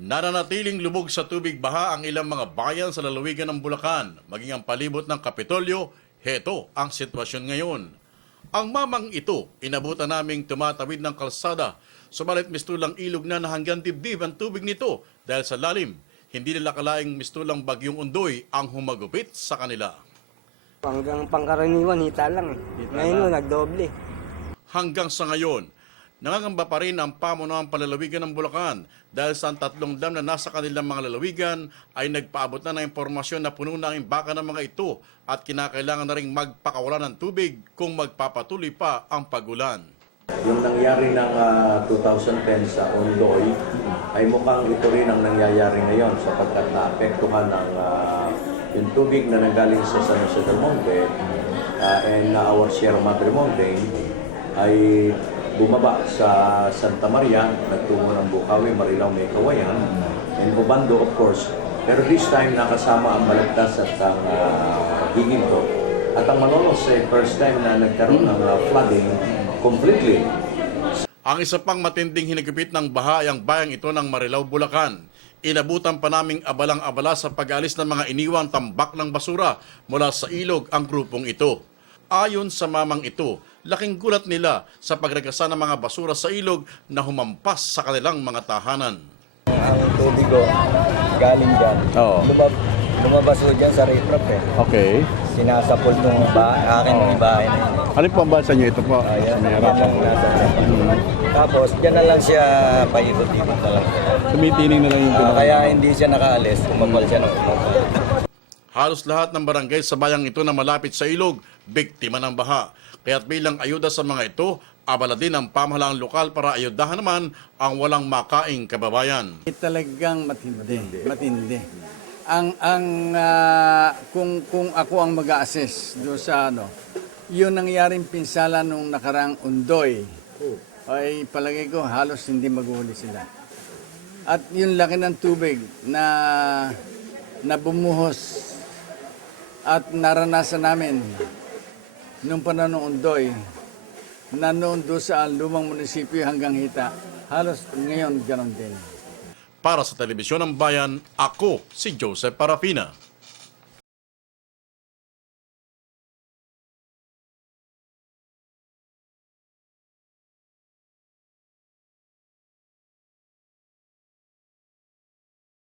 Nananatiling lubog sa tubig baha ang ilang mga bayan sa lalawigan ng Bulacan, maging ang palibot ng Kapitolyo. Heto ang sitwasyon ngayon. Ang mamang ito, inabutan naming tumatawid ng kalsada, subalit mistulang ilog na hanggang dibdib ang tubig nito dahil sa lalim. Hindi nila kalaing mistulang bagyong Undoy ang humagupit sa kanila. Hanggang pangkaraniwan, hita lang. Ngayon, nagdoble. Hanggang sa ngayon, nangangamba pa rin ang pamunang palalawigan ng Bulacan dahil sa 3 dam na nasa kanilang mga lalawigan ay nagpaabot na ng impormasyon na puno na ang baka ng mga ito at kinakailangan na rin magpakawala ng tubig kung magpapatuloy pa ang pagulan. Yung nangyari ng 2010 sa Ondoy ay mukhang ito rin ang nangyayari ngayon sapagkat naapektuhan ng yung tubig na nanggaling sa San Jose del Monte and our Sierra Madre Mountain ay bumaba sa Santa Maria, nagtungo ng Bukawi, Marilao, May Kawayan, and Bubando of course. Pero this time nakasama ang Balagtas at ang Higinto. At ang Malolos ay first time na nagkaroon ng flooding completely. Ang isa pang matinding hinigupit ng baha ay ang bayang ito ng Marilao, Bulacan. Inabutan pa naming abalang-abala sa pag-alis ng mga iniwang tambak ng basura mula sa ilog ang grupong ito. Ayon sa mamang ito, laking gulat nila sa pagregasa ng mga basura sa ilog na humampas sa kanilang mga tahanan. Ang tubig ko, galing dyan. Lumabas ko dyan sa riprap eh. Okay. Sinasapol nung akin ng bahay na yun. Ano po ang bansa niyo ito po? Ayan, Sa may yan harapan. lang nasa Tapos, dyan na lang siya paikot-ikot na lang. Tumitining na lang yung tulong. Kaya hindi siya nakaalis, kumapal siya ng kumapal. Halos lahat ng barangay sa bayang ito na malapit sa ilog, biktima ng baha. Kaya't bilang ayuda sa mga ito, abala din ang pamahalaang lokal para ayudahan naman ang walang makaing kababayan. Talagang matindi. Kung ako ang mag-a-assess do sa yun nangyaring pinsala nung nakarang Undoy, ay palagay ko halos hindi maguhuli sila. At yung laki ng tubig na bumuhos at naranasan namin nung panahon ng Undoy, na noon doon sa lumang munisipyo hanggang Hita, halos ngayon ganon din. Para sa Telebisyon ng Bayan, ako si Joseph Parapina.